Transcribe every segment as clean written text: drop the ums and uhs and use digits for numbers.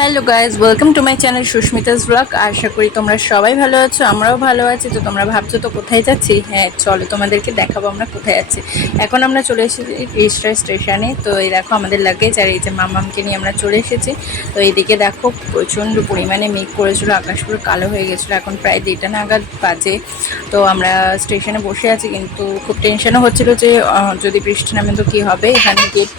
Hello guys, welcome to my channel Susmita's blog. আশা করি তোমরা সবাই ভালো আছো, আমরাও ভালো আছি। তো তোমরা ভাবছো তো কোথায় যাচ্ছি? হ্যাঁ, চলো তোমাদেরকে দেখাবো আমরা কোথায় যাচ্ছি। এখন আমরা চলে এসেছি রিস্টার স্টেশনে। তো এই দেখো আমাদের লাগেজ, আর এই যে মামামকে নিয়ে আমরা চলে এসেছি। তো এইদিকে দেখো প্রচণ্ড পরিমাণে মেঘ করেছিল, আকাশ পুরো কালো হয়ে গেছিলো। এখন প্রায় 2টা নাগাদ বাজে। তো আমরা স্টেশনে বসে আছি, কিন্তু খুব টেনশনও হচ্ছিলো যে যদি বৃষ্টি নামে তো কী হবে। এখানে গেট।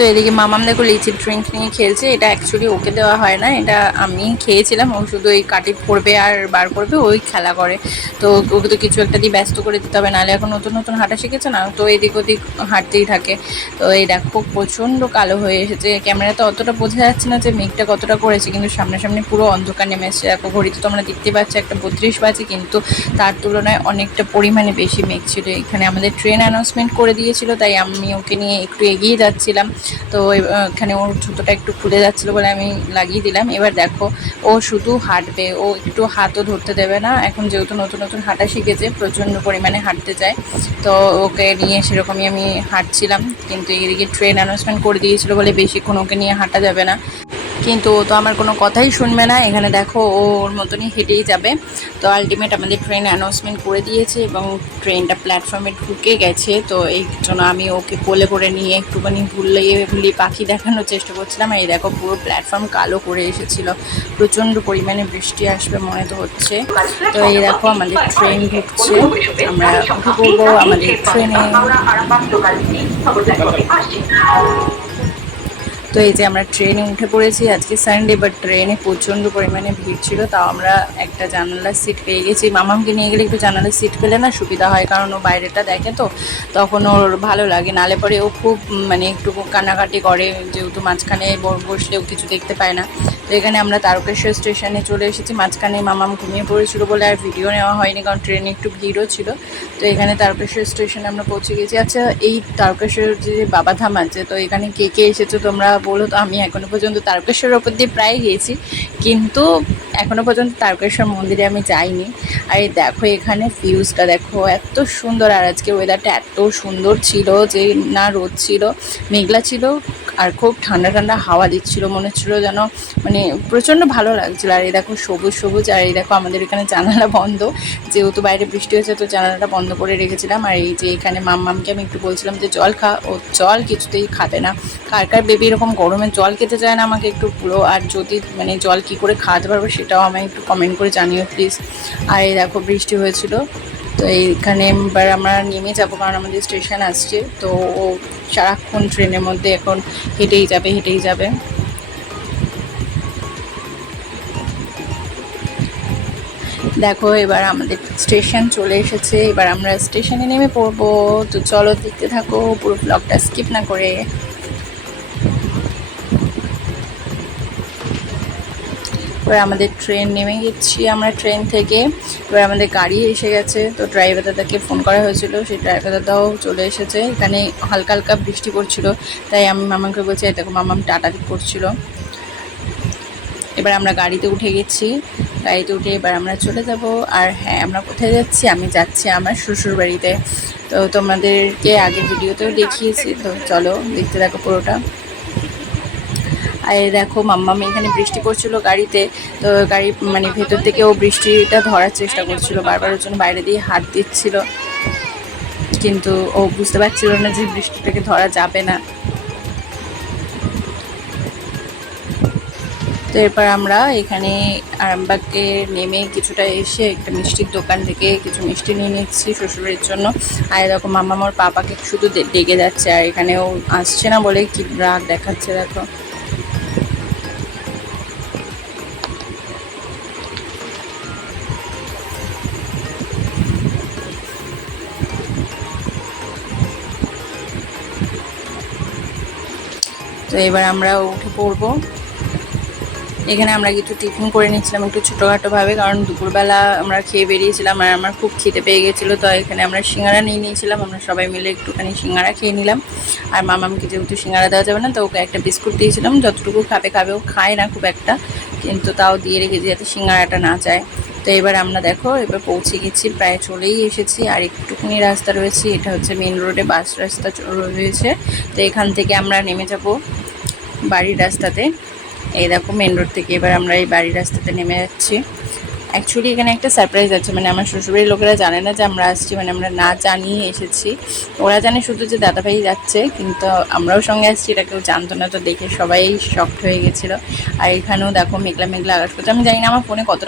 তো এদিকে মামাম দেখো লিচির ড্রিঙ্ক নিয়ে খেলছে। এটা অ্যাকচুয়ালি ওকে দেওয়া হয় না, এটা আমি খেয়েছিলাম। ও শুধু এই কাটি পড়বে আর বার করবে, ওই খেলা করে। তো ওকে তো কিছু একটা দিয়ে ব্যস্ত করে দিতে হবে, নাহলে এখন নতুন নতুন হাঁটা শিখেছে না, তো এদিক ওদিক হাঁটতেই থাকে। তো এই দেখো প্রচণ্ড কালো হয়ে এসেছে। ক্যামেরাতে অতটা বোঝা যাচ্ছে না যে মেঘটা কতটা করেছে, কিন্তু সামনাসামনি পুরো অন্ধকার নেমে এসছে। দেখো ঘড়িতে তোমরা দেখতে পাচ্ছ একটা 32 বাজে, কিন্তু তার তুলনায় অনেকটা পরিমাণে বেশি মেঘ ছিল। এখানে আমাদের ট্রেন অ্যানাউন্সমেন্ট করে দিয়েছিল, তাই আমি ওকে নিয়ে একটু এগিয়ে যাচ্ছিলাম। তো এখানে ওর জুতোটা একটু খুলে যাচ্ছিলো বলে আমি লাগিয়ে দিলাম। এবার দেখো ও শুধু হাঁটবে, ও একটু হাতও ধরতে দেবে না। এখন যেহেতু নতুন নতুন হাঁটা শিখেছে, প্রচণ্ড পরিমাণে হাঁটতে চায়। তো ওকে নিয়ে সেরকমই আমি হাঁটছিলাম, কিন্তু এদিকে ট্রেন অ্যানাউন্সমেন্ট করে দিয়েছিলো বলে বেশিক্ষণ ওকে নিয়ে হাঁটা যাবে না। কিন্তু ও তো আমার কোনো কথাই শুনবে না। এখানে দেখো ও ওর মতনই হেঁটেই যাবে। তো আলটিমেট আমাদের ট্রেন অ্যানাউন্সমেন্ট করে দিয়েছে এবং ট্রেনটা প্ল্যাটফর্মে ঢুকে গেছে। তো এই জন্য আমি ওকে কোলে করে নিয়ে একটুখানি ভুলিয়ে পাখি দেখানোর চেষ্টা করছিলাম। আর এই দেখো পুরো প্ল্যাটফর্ম কালো করে এসেছিলো, প্রচণ্ড পরিমাণে বৃষ্টি আসবে মনে তো হচ্ছে। তো এই দেখো আমাদের ট্রেন ঢুকছে, আমরা উঠে পড়বো আমাদের ট্রেনে। তো এই যে আমরা ট্রেনে উঠে পড়েছি। আজকে সানডে, বাট ট্রেনে প্রচণ্ড পরিমাণে ভিড় ছিল, তাও আমরা একটা জানালার সিট পেয়ে গেছি। মামামকে নিয়ে গেলে একটু জানালার সিট পেলে না সুবিধা হয়, কারণ ও বাইরেটা দেখে, তো তখন ওর ভালো লাগে। নালে পরে ও খুব মানে একটু কান্নাকাটি করে, যেহেতু মাঝখানে বসলেও কিছু দেখতে পায় না। তো এখানে আমরা তারকেশ্বর স্টেশনে চলে এসেছি। মাঝখানে মামাম ঘুমিয়ে পড়েছিল বলে আর ভিডিও নেওয়া হয়নি, কারণ ট্রেনে একটু ভিড়ও ছিল। তো এখানে তারকেশ্বর স্টেশনে আমরা পৌঁছে গেছি। আচ্ছা, এই তারকেশ্বর যে বাবাধাম আছে, তো এখানে কে কে এসেছো তোমরা বলো তো। আমি এখনও পর্যন্ত তারকেশ্বরের ওপর দিয়ে প্রায় গিয়েছি, কিন্তু এখনও পর্যন্ত তারকেশ্বর মন্দিরে আমি যাইনি। আর এই দেখো এখানে ভিউজটা দেখো এত সুন্দর। আর আজকে ওয়েদারটা এত সুন্দর ছিল যে না রোদ ছিল, মেঘলা ছিল, আর খুব ঠান্ডা ঠান্ডা হাওয়া দিচ্ছিল। মনে হচ্ছিল যেন মানে প্রচণ্ড ভালো লাগছিলো। আর এই দেখো সবুজ সবুজ। আর এই দেখো আমাদের এখানে জানালা বন্ধ, যেহেতু বাইরে বৃষ্টি হয়েছে, তো জানালাটা বন্ধ করে রেখেছিলাম। আর এই যে এখানে মাম্মামকে আমি একটু বলছিলাম যে জল খা, ও জল কিছুতেই খাবে না। কার কার বেবি এরকম গরমে জল খেতে চায় না আমাকে একটু পুরো, আর যদি মানে জল কী করে খাওয়াতে পারবো সেটাও আমায় একটু কমেন্ট করে জানিও প্লিজ। আর এই দেখো বৃষ্টি হয়েছিল। তো এইখানে এবার আমরা নেমে যাবো, কারণ আমাদের স্টেশন আসছে। তো ও সারাক্ষণ ট্রেনের মধ্যে এখন হেঁটেই যাবে হেঁটেই যাবে। দেখো এবার আমাদের স্টেশন চলে এসেছে, এবার আমরা স্টেশনে নেমে পড়বো। তো চলো দেখতে থাকো পুরো ব্লগটা স্কিপ না করে। এবার আমাদের ট্রেন নেমে গেছি আমরা ট্রেন থেকে। এবার আমাদের গাড়ি এসে গেছে। তো ড্রাইভার দাদাকে ফোন করা হয়েছিল, সেই ড্রাইভার দাদাও চলে এসেছে। এখানে হালকা হালকা বৃষ্টি পড়ছিল, তাই আমি মামাকে বলছি দেখো মামাম টাটা করছিল। এবার আমরা গাড়িতে উঠে গেছি। গাড়িতে উঠে এবার আমরা চলে যাব। আর হ্যাঁ, আমরা কোথায় যাচ্ছি? আমি যাচ্ছি আমার শ্বশুর বাড়িতে। তো তোমাদেরকে আগের ভিডিওতেও দেখিয়েছি, তো চলো দেখতে থাকো পুরোটা। আর দেখো মাম্মাম এখানে বৃষ্টি পড়ছিল গাড়িতে। তো গাড়ি মানে ভেতর থেকে ও বৃষ্টিটা ধরার চেষ্টা করছিল, বারবার ওর জন্য বাইরে দিয়ে হাত দিচ্ছিল, কিন্তু ও বুঝতে পারছিল না যে বৃষ্টিটাকে ধরা যাবে না। তো এরপর আমরা এখানে আরামবাগে নেমে কিছুটা এসে একটা মিষ্টির দোকান থেকে কিছু মিষ্টি নিয়ে নিচ্ছি শ্বশুরের জন্য। আর এরকম মাম্মাম ওর পাপাকে শুধু ডেকে যাচ্ছে, আর এখানেও আসছে না বলে কি রাগ দেখাচ্ছে দেখো। তো এবার আমরা উঠে পড়বো। এখানে আমরা কিছু টিফিন করে নিচ্ছিলাম একটু ছোটোখাটোভাবে, কারণ দুপুরবেলা আমরা খেয়ে বেরিয়েছিলাম আর আমার খুব খিদে পেয়ে গেছিলো। তো এখানে আমরা সিঙ্গারা নিয়ে নিয়েছিলাম, আমরা সবাই মিলে একটুখানি সিঙ্গারা খেয়ে নিলাম। আর মামামকে যেহেতু সিঙ্গারা দেওয়া যাবে না, তো ওকে একটা বিস্কুট দিয়েছিলাম, যতটুকু খাবে ও খায় না খুব একটা, কিন্তু তাও দিয়ে রেখেছি যাতে সিঙ্গারাটা না চায়। তো এবার আমরা দেখো এবার পৌঁছে গেছি, প্রায় চলেই এসেছি। আর একটুখানি রাস্তা রয়েছে, এটা হচ্ছে মেন রোডে বাস রাস্তা রয়েছে। তো এখান থেকে আমরা নেমে যাব বাড়ির রাস্তাতে। এই দেখো মেন রোড থেকে এবার আমরা এই বাড়ির রাস্তাতে নেমে যাচ্ছি। অ্যাকচুয়ালি এখানে একটা সারপ্রাইজ আছে, মানে আমার শ্বশুরবাড়ির লোকেরা জানে না যে আমরা আসছি, মানে আমরা না জানিয়ে এসেছি। ওরা জানে শুধু যে দাদাভাই যাচ্ছে, কিন্তু আমরাও সঙ্গে আসছি এটা কেউ জানতো না, তো দেখে সবাই শকড হয়ে গেছিলো। আর এখানেও দেখো মেঘলা মেঘলা আকাশ করছে। আমি জানি না আমার ফোনে কতটা